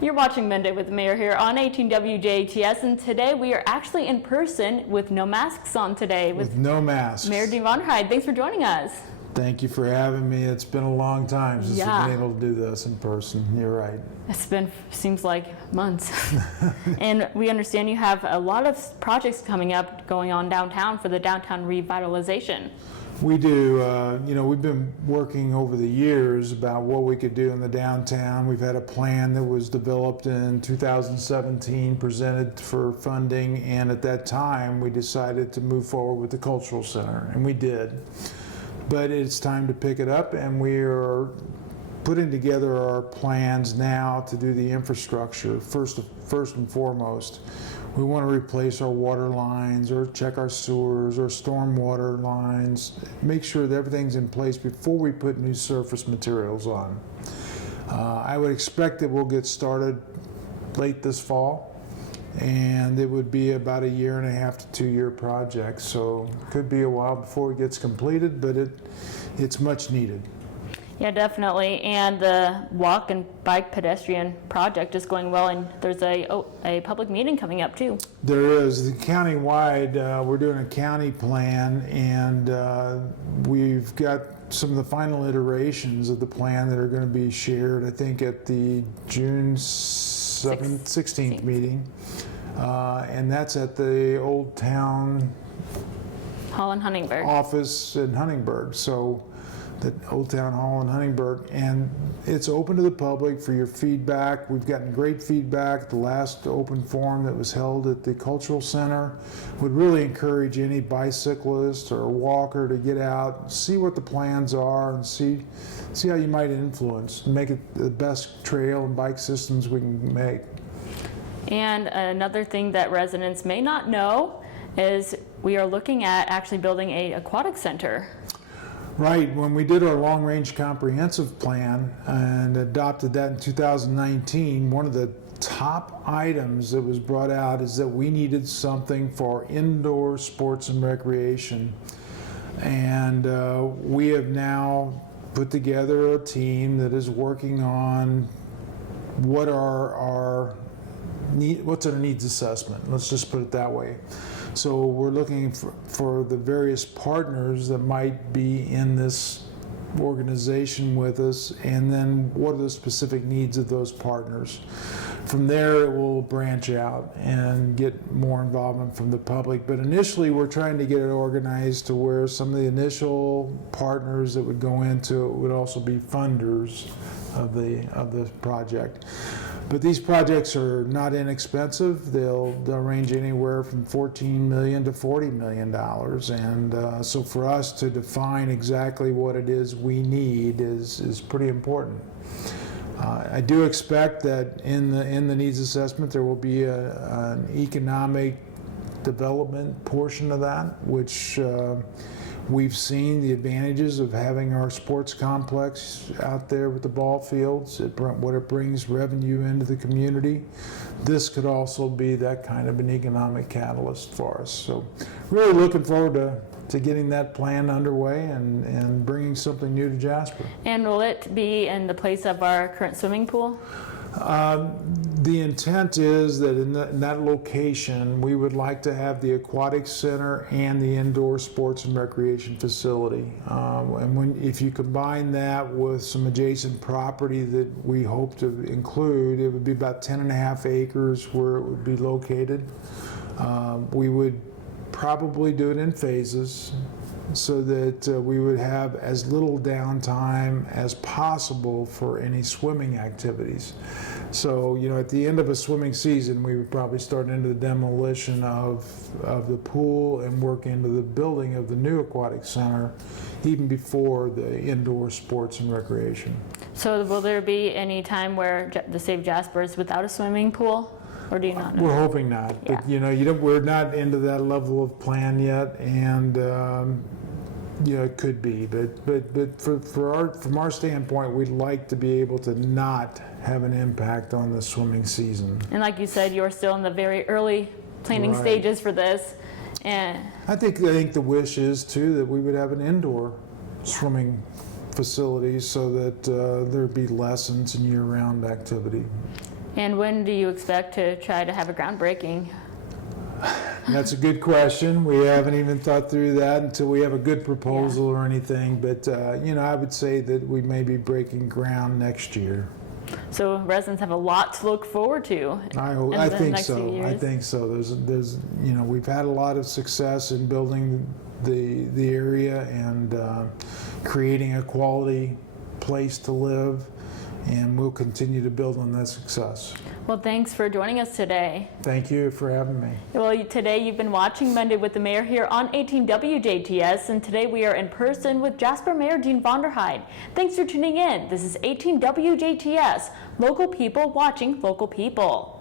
You're watching Monday with the Mayor here on 18 WJTS, and today we are actually in person with no masks on today. With no masks. Mayor Dean Vonderheide, thanks for joining us. Thank you for having me. It's been a long time since we've been able to do this in person. You're right. It's been, seems like months. And we understand you have a lot of projects coming up going on downtown for the downtown revitalization. We do. We've been working over the years about what we could do in the downtown. We've had a plan that was developed in 2017, presented for funding, and at that time we decided to move forward with the cultural center, and we did. But it's time to pick it up, and we are putting together our plans now to do the infrastructure. First and foremost, we want to replace our water lines or check our sewers or stormwater lines, make sure that everything's in place before we put new surface materials on. I would expect that we'll get started late this fall, and it would be about a 1.5 to 2 year project. So it could be a while before it gets completed, but it's much needed. Yeah, definitely. And the walk and bike pedestrian project is going well, and there's a public meeting coming up too. There is. The county-wide, we're doing a county plan, and we've got some of the final iterations of the plan that are going to be shared, I think, at the June 16th meeting. And that's at the Old Town Hall in Huntingburg. Office in Huntingburg. So the Old Town Hall in Huntingburg, and it's open to the public for your feedback. We've gotten great feedback. The last open forum that was held at the Cultural Center would really encourage any bicyclist or walker to get out, see what the plans are, and see how you might influence and make it the best trail and bike systems we can make. And another thing that residents may not know is we are looking at actually building an aquatic center. Right. When we did our long-range comprehensive plan and adopted that in 2019, one of the top items that was brought out is that we needed something for indoor sports and recreation. And we have now put together a team that is working on what's our needs assessment. Let's just put it that way. So we're looking for the various partners that might be in this organization with us, and then what are the specific needs of those partners. From there, it will branch out and get more involvement from the public. But initially, we're trying to get it organized to where some of the initial partners that would go into it would also be funders of the project. But these projects are not inexpensive. They'll range anywhere from $14 million to $40 million. And so for us to define exactly what it is we need is pretty important. I do expect that in the needs assessment there will be an economic development portion of that, which we've seen the advantages of having our sports complex out there with the ball fields, what it brings revenue into the community. This could also be that kind of an economic catalyst for us. So really looking forward to getting that plan underway and bringing something new to Jasper. And will it be in the place of our current swimming pool? The intent is that in that location, we would like to have the aquatic center and the indoor sports and recreation facility. And if you combine that with some adjacent property that we hope to include, it would be about 10.5 acres where it would be located. We would probably do it in phases, so that we would have as little downtime as possible for any swimming activities. So, at the end of a swimming season, we would probably start into the demolition of the pool and work into the building of the new aquatic center even before the indoor sports and recreation. So will there be any time where the Save Jasper is without a swimming pool? Or do you not know? We're hoping not, Yeah. But we're not into that level of plan yet, and it could be. But from our standpoint, we'd like to be able to not have an impact on the swimming season. And like you said, you're still in the very early planning stages for this. And I think the wish is too that we would have an indoor swimming facility so that there'd be lessons and year-round activity. And when do you expect to try to have a groundbreaking? That's a good question. We haven't even thought through that until we have a good proposal or anything. But, I would say that we may be breaking ground next year. So residents have a lot to look forward to. I the think next few so. I years. think so. There's, we've had a lot of success in building the area and creating a quality place to live, and we'll continue to build on that success. Well, thanks for joining us today. Thank you for having me. Well, today you've been watching Monday with the Mayor here on 18 WJTS, and today we are in person with Jasper Mayor Dean Vonderheide. Thanks for tuning in. This is 18 WJTS, local people watching local people.